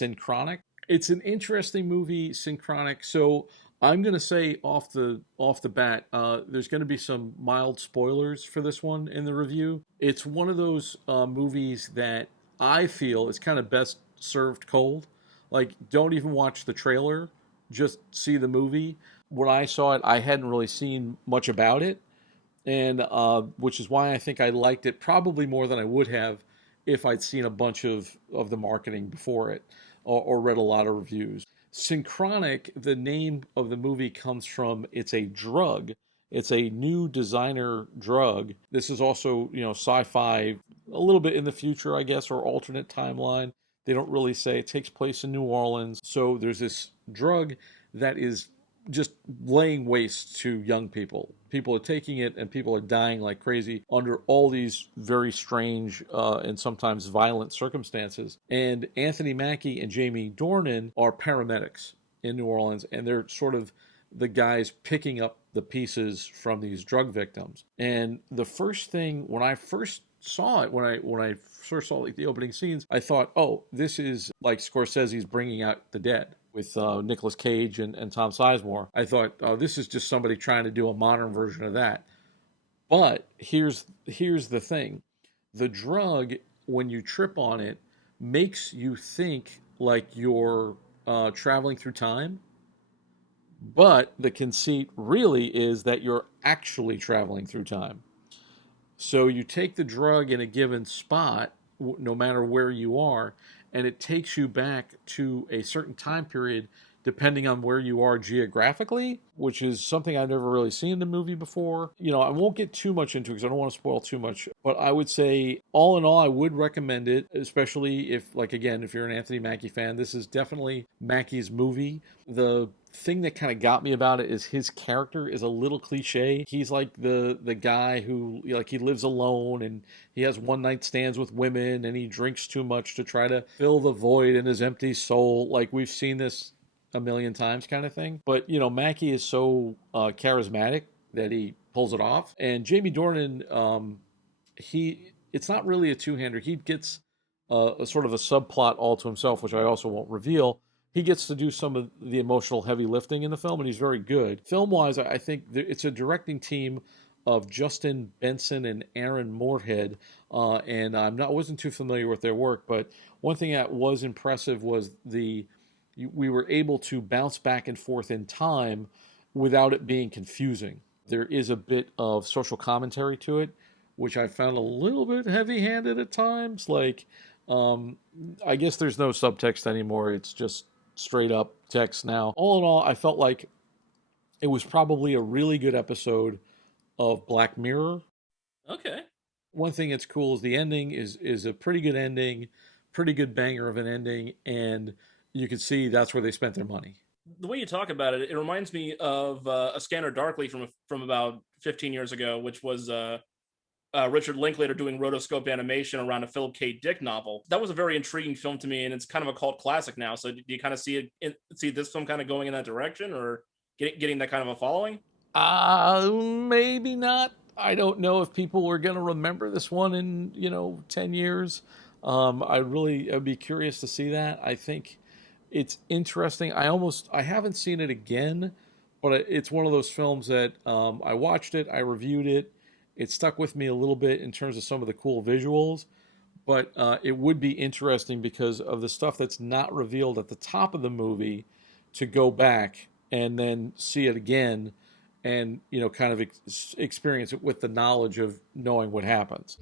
Synchronic. It's an interesting movie, Synchronic. So I'm gonna say off the bat, there's gonna be some mild spoilers for this one in the review. It's one of those movies that I feel is kind of best served cold. Like, don't even watch the trailer, just see the movie. When I saw it, I hadn't really seen much about it, and which is why I think I liked it probably more than I would have if I'd seen a bunch of the marketing before it or read a lot of reviews. Synchronic, the name of the movie comes from it's a drug. It's a new designer drug. This is also, sci-fi, a little bit in the future, I guess, or alternate timeline. They don't really say. It takes place in New Orleans. So there's this drug that is just laying waste to young people. People are taking it and people are dying like crazy under all these very strange and sometimes violent circumstances. And Anthony Mackie and Jamie Dornan are paramedics in New Orleans, and they're sort of the guys picking up the pieces from these drug victims. And the first thing, when I first saw it, when I first saw like the opening scenes, I thought, oh, this is like Scorsese's Bringing Out the Dead with Nicolas Cage and Tom Sizemore. I thought, oh, this is just somebody trying to do a modern version of that. But here's the thing. The drug, when you trip on it, makes you think like you're traveling through time. But the conceit really is that you're actually traveling through time. So you take the drug in a given spot, no matter where you are, and it takes you back to a certain time period depending on where you are geographically, which is something I've never really seen in a movie before. I won't get too much into it because I don't want to spoil too much, but I would say all in all, I would recommend it, especially if, like, again, if you're an Anthony Mackie fan. This is definitely Mackie's movie. The thing that kind of got me about it is his character is a little cliche. He's like the guy who, like, he lives alone and he has one night stands with women and he drinks too much to try to fill the void in his empty soul. Like, we've seen this a million times kind of thing. But, Mackie is so charismatic that he pulls it off. And Jamie Dornan, it's not really a two-hander. He gets a sort of a subplot all to himself, which I also won't reveal. He gets to do some of the emotional heavy lifting in the film, and he's very good. Film-wise, I think it's a directing team of Justin Benson and Aaron Moorhead, and I wasn't too familiar with their work, but one thing that was impressive was we were able to bounce back and forth in time without it being confusing. There is a bit of social commentary to it, which I found a little bit heavy-handed at times. Like, I guess there's no subtext anymore. It's just straight up text now. All in all, I felt like it was probably a really good episode of Black Mirror. Okay. One thing that's cool is the ending is a pretty good ending, pretty good banger of an ending, and you can see that's where they spent their money. The way you talk about it, it reminds me of A Scanner Darkly from about 15 years ago, which was Richard Linklater doing rotoscope animation around a Philip K. Dick novel. That was a very intriguing film to me, and it's kind of a cult classic now. So do you kind of see this film kind of going in that direction, or getting that kind of a following? Maybe not. I don't know if people are going to remember this one in 10 years. I'd be curious to see that. I think it's interesting. I haven't seen it again, but it's one of those films that I watched it, I reviewed it. It stuck with me a little bit in terms of some of the cool visuals, but it would be interesting because of the stuff that's not revealed at the top of the movie to go back and then see it again and, kind of experience it with the knowledge of knowing what happens.